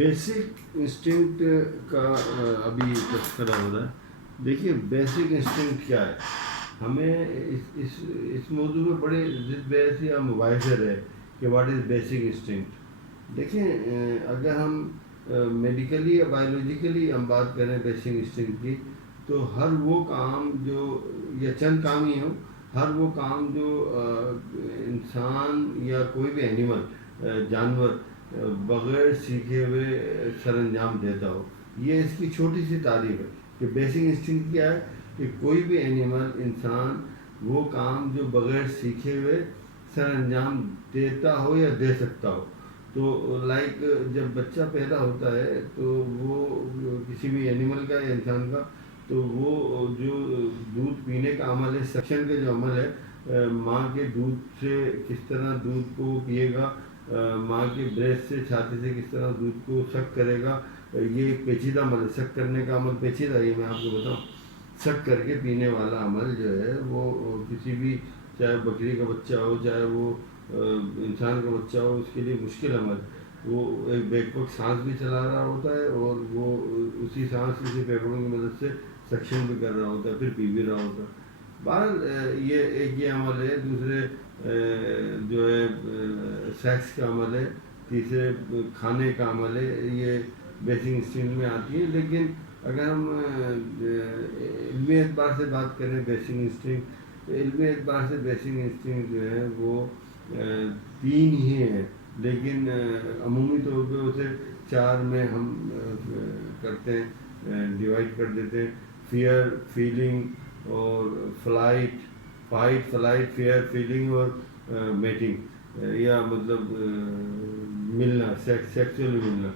Basic instinct کا ابھی تذکرہ ہو رہا ہے. دیکھیے بیسک انسٹنکٹ کیا ہے. ہمیں اس موضوع میں بڑے ضد بحث یا مباحثے رہے کہ واٹ از بیسک انسٹنکٹ. دیکھیں اگر ہم میڈیکلی یا بایولوجیکلی ہم بات کریں بیسک انسٹنکٹ کی، تو ہر وہ کام جو یا چند کام ہی ہوں، ہر وہ کام جو انسان یا کوئی بھی اینیمل جانور بغیر سیکھے ہوئے سر انجام دیتا ہو، یہ اس کی چھوٹی سی تعریف ہے کہ بیسک انسٹنکٹ کیا ہے. کہ کوئی بھی اینیمل انسان وہ کام جو بغیر سیکھے ہوئے سر انجام دیتا ہو یا دے سکتا ہو. تو لائک جب بچہ پیدا ہوتا ہے تو وہ کسی بھی اینیمل کا یا انسان کا، تو وہ جو دودھ پینے کا عمل ہے، سکشن کا جو عمل ہے، ماں کے دودھ سے کس طرح دودھ کو پیے گا، ماں کے بریسٹ سے چھاتی سے کس طرح دودھ کو سک کرے گا، یہ ایک پیچیدہ عمل ہے. سک کرنے کا عمل پیچیدہ ہے، یہ میں آپ کو بتاؤں. سک کر کے پینے والا عمل جو ہے وہ کسی بھی، چاہے بکری کا بچہ ہو چاہے وہ انسان کا بچہ ہو، اس کے لیے مشکل عمل. وہ ایک بیک وقت سانس بھی چلا رہا ہوتا ہے اور وہ اسی سانس اسی پھیپھڑوں کی مدد سے سکشن بھی کر رہا ہوتا ہے، پھر پی بھی رہا ہوتا ہے. بہرحال یہ عمل ہے. دوسرے جو ہے سیکس کا عمل ہے. تیسرے کھانے کا عمل ہے. یہ بیسک انسٹنکٹ میں آتی ہے. لیکن اگر ہم علمی اعتبار سے بات کریں بیسک انسٹنکٹ، تو علمی اعتبار سے بیسک انسٹنکٹ جو ہے وہ تین ہی ہیں، لیکن عمومی طور پہ اسے چار میں ہم کرتے ہیں، ڈیوائڈ کر دیتے ہیں. فیئر، فیلنگ اور فائٹ، فلائٹ، فیئر، فیلنگ اور میٹنگ، یا مطلب ملنا، سیکسولی ملنا.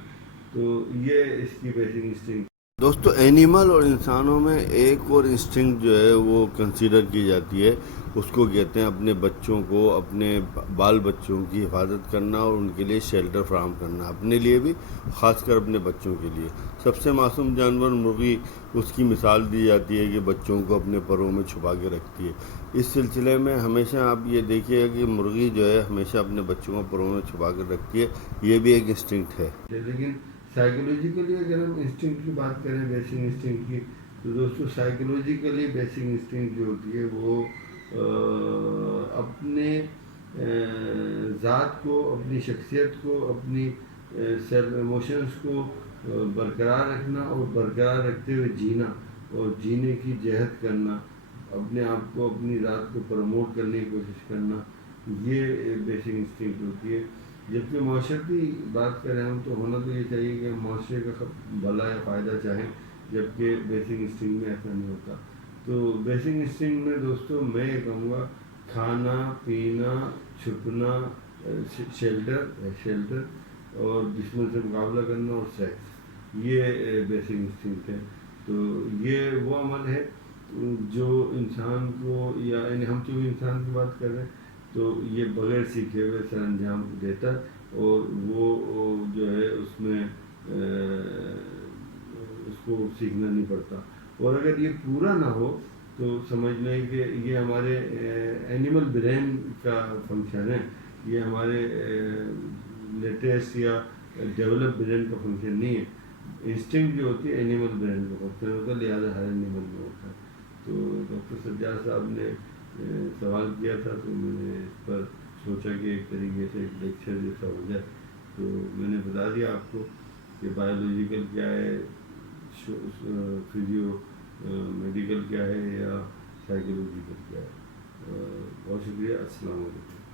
تو یہ اس کی بیسک انسٹنکٹ. دوستو اینیمل اور انسانوں میں ایک اور انسٹنکٹ جو ہے وہ کنسیڈر کی جاتی ہے، اس کو کہتے ہیں اپنے بچوں کو، اپنے بال بچوں کی حفاظت کرنا اور ان کے لیے شیلٹر فراہم کرنا، اپنے لیے بھی، خاص کر اپنے بچوں کے لیے. سب سے معصوم جانور مرغی، اس کی مثال دی جاتی ہے کہ بچوں کو اپنے پروں میں چھپا کے رکھتی ہے. اس سلسلے میں ہمیشہ آپ یہ دیکھیے گا کہ مرغی جو ہے ہمیشہ اپنے بچوں کو پروں میں چھپا کر رکھتی ہے. یہ بھی ایک انسٹنکٹ ہے. لیکن سائیکولوجیکلی اگر ہم انسٹنکٹ کی بات کریں بیسک انسٹنکٹ کی، تو دوستو سائیکولوجیکلی بیسک انسٹنکٹ جو ہوتی ہے وہ اپنے ذات کو، اپنی شخصیت کو، اپنی سیلف ایموشنز کو برقرار رکھنا اور برقرار رکھتے ہوئے جینا اور جینے کی جہد کرنا، اپنے آپ کو، اپنی ذات کو پروموٹ کرنے کی کوشش کرنا، یہ بیسک انسٹنکٹ ہوتی ہے. جبکہ معاشرتی بات کریں ہم، تو ہونا تو یہ چاہیے کہ ہم معاشرے کا بھلا یا فائدہ چاہیں، جبکہ بیسک انسٹنکٹ میں ایسا نہیں ہوتا. تو بیسک انسٹنکٹ میں دوستو میں یہ کہوں گا، کھانا، پینا، چھپنا، شیلٹر اور دشمن سے مقابلہ کرنا اور سیکس، یہ بیسک انسٹنکٹ ہے. تو یہ وہ عمل ہے جو انسان کو، یا یعنی ہم چونکہ انسان کی بات کر رہے ہیں، تو یہ بغیر سیکھے ہوئے سر انجام دیتا ہے. اور وہ جو ہے اس میں اس کو سیکھنا نہیں پڑتا. اور اگر یہ پورا نہ ہو تو سمجھ لیں کہ یہ ہمارے اینیمل برین کا فنکشن ہے، یہ ہمارے لیٹسٹ یا ڈیولپ برین کا فنکشن نہیں ہے. انسٹنکٹ جو ہوتی ہے اینیمل برین کا فنکشن ہوتا ہے، لہٰذا ہر اینیمل میں ہوتا ہے. تو ڈاکٹر سجاد صاحب نے سوال کیا تھا، تو میں نے اس پر سوچا کہ ایک طریقے سے ایک لیکچر جیسا ہو جائے. تو میں نے بتا دیا آپ کو کہ بایولوجیکل کیا ہے، فزیو میڈیکل کیا ہے، یا سائیکولوجیکل کیا ہے. بہت شکریہ. السلام علیکم.